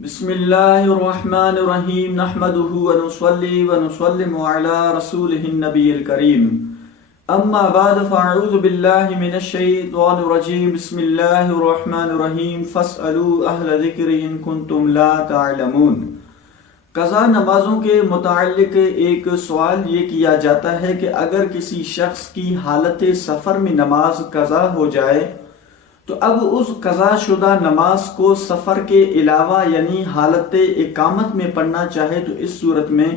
بسم اللہ الرحمن الرحیم نحمده ونصلي ونسلم على رسوله النبی الکریم اما بعد فاعوذ باللہ من الشیطان الرجیم بسم اللہ الرحمن الرحیم فاسألوا اہل ذکر ان کنتم لا تعلمون۔ قضا نمازوں کے متعلق ایک سوال یہ کیا جاتا ہے کہ اگر کسی شخص کی حالت سفر میں نماز قضا ہو جائے تو اب اس قضا شدہ نماز کو سفر کے علاوہ یعنی حالت اقامت میں پڑھنا چاہے تو اس صورت میں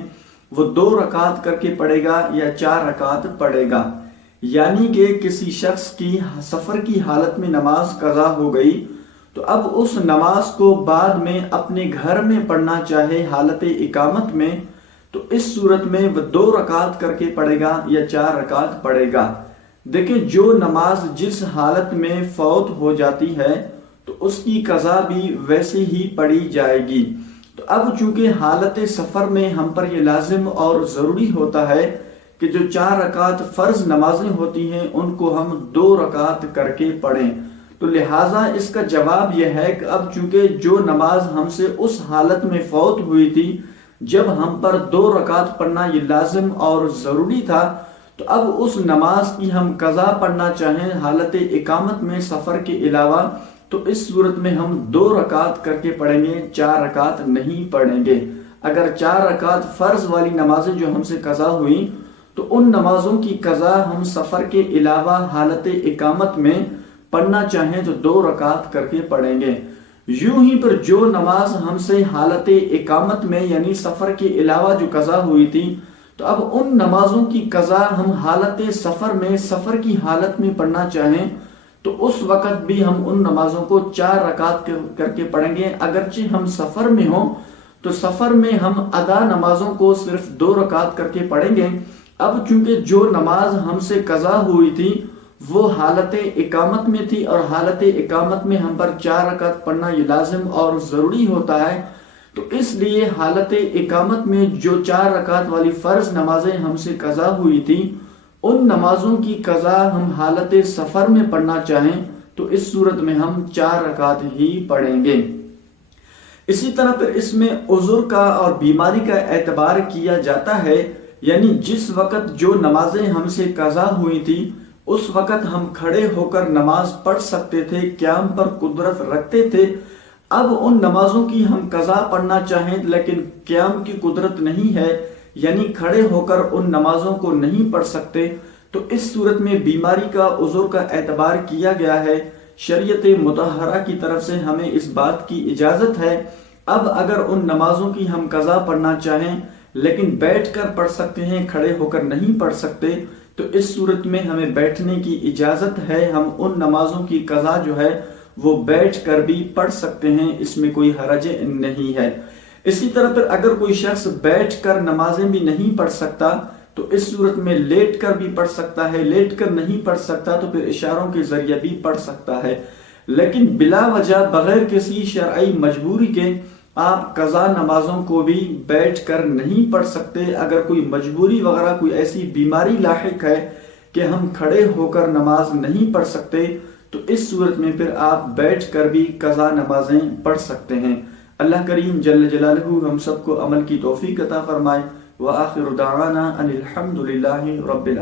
وہ 2 رکعت کر کے پڑھے گا یا 4 رکعت پڑھے گا۔ یعنی کہ کسی شخص کی سفر کی حالت میں نماز قضا ہو گئی تو اب اس نماز کو بعد میں اپنے گھر میں پڑھنا چاہے حالت اقامت میں تو اس صورت میں وہ 2 رکعت کر کے پڑھے گا یا 4 رکعت پڑھے گا۔ دیکھیں، جو نماز جس حالت میں فوت ہو جاتی ہے تو اس کی قضا بھی ویسے ہی پڑھی جائے گی۔ تو اب چونکہ حالت سفر میں ہم پر یہ لازم اور ضروری ہوتا ہے کہ جو 4 رکعت فرض نمازیں ہوتی ہیں ان کو ہم 2 رکعت کر کے پڑھیں، تو لہٰذا اس کا جواب یہ ہے کہ اب چونکہ جو نماز ہم سے اس حالت میں فوت ہوئی تھی جب ہم پر 2 رکعت پڑھنا یہ لازم اور ضروری تھا، تو اب اس نماز کی ہم قضا پڑھنا چاہیں حالت اقامت میں سفر کے علاوہ تو اس صورت میں ہم 2 رکعت کر کے پڑھیں گے، 4 رکعت نہیں پڑھیں گے۔ اگر 4 رکعت فرض والی نمازیں جو ہم سے قضا ہوئیں تو ان نمازوں کی قضا ہم سفر کے علاوہ حالت اقامت میں پڑھنا چاہیں تو 2 رکعت کر کے پڑھیں گے۔ یوں ہی پر جو نماز ہم سے حالت اقامت میں یعنی سفر کے علاوہ جو قضا ہوئی تھی تو اب ان نمازوں کی قضا ہم حالت سفر میں سفر کی حالت میں پڑھنا چاہیں تو اس وقت بھی ہم ان نمازوں کو 4 رکعت کر کے پڑھیں گے۔ اگرچہ ہم سفر میں ہوں تو سفر میں ہم ادا نمازوں کو صرف 2 رکعت کر کے پڑھیں گے۔ اب چونکہ جو نماز ہم سے قضا ہوئی تھی وہ حالت اقامت میں تھی اور حالت اقامت میں ہم پر 4 رکعت پڑھنا یہ لازم اور ضروری ہوتا ہے، تو اس لیے حالت اقامت میں جو 4 رکعت والی فرض نمازیں ہم سے قضا ہوئی تھی ان نمازوں کی قضا ہم حالت سفر میں پڑھنا چاہیں تو اس صورت میں ہم 4 رکعت ہی پڑھیں گے۔ اسی طرح پھر اس میں عذر کا اور بیماری کا اعتبار کیا جاتا ہے، یعنی جس وقت جو نمازیں ہم سے قضا ہوئی تھی اس وقت ہم کھڑے ہو کر نماز پڑھ سکتے تھے، قیام پر قدرت رکھتے تھے۔ اب ان نمازوں کی ہم قضا پڑھنا چاہیں لیکن قیام کی قدرت نہیں ہے، یعنی کھڑے ہو کر ان نمازوں کو نہیں پڑھ سکتے، تو اس صورت میں بیماری کا عذر کا اعتبار کیا گیا ہے۔ شریعت مطہرہ کی طرف سے ہمیں اس بات کی اجازت ہے۔ اب اگر ان نمازوں کی ہم قضا پڑھنا چاہیں لیکن بیٹھ کر پڑھ سکتے ہیں، کھڑے ہو کر نہیں پڑھ سکتے، تو اس صورت میں ہمیں بیٹھنے کی اجازت ہے۔ ہم ان نمازوں کی قضا جو ہے وہ بیٹھ کر بھی پڑھ سکتے ہیں، اس میں کوئی حرج نہیں ہے۔ اسی طرح پر اگر کوئی شخص بیٹھ کر نمازیں بھی نہیں پڑھ سکتا تو اس صورت میں لیٹ کر بھی پڑھ سکتا ہے، لیٹ کر نہیں پڑھ سکتا تو پھر اشاروں کے ذریعے بھی پڑھ سکتا ہے، لیکن بلا وجہ بغیر کسی شرعی مجبوری کے آپ قضا نمازوں کو بھی بیٹھ کر نہیں پڑھ سکتے۔ اگر کوئی مجبوری وغیرہ کوئی ایسی بیماری لاحق ہے کہ ہم کھڑے ہو کر نماز نہیں پڑھ سکتے تو اس صورت میں پھر آپ بیٹھ کر بھی قضا نمازیں پڑھ سکتے ہیں۔ اللہ کریم جل جلالہ ہم سب کو عمل کی توفیق عطا فرمائے۔ وآخر دعوانا ان الحمد للہ رب العالمین۔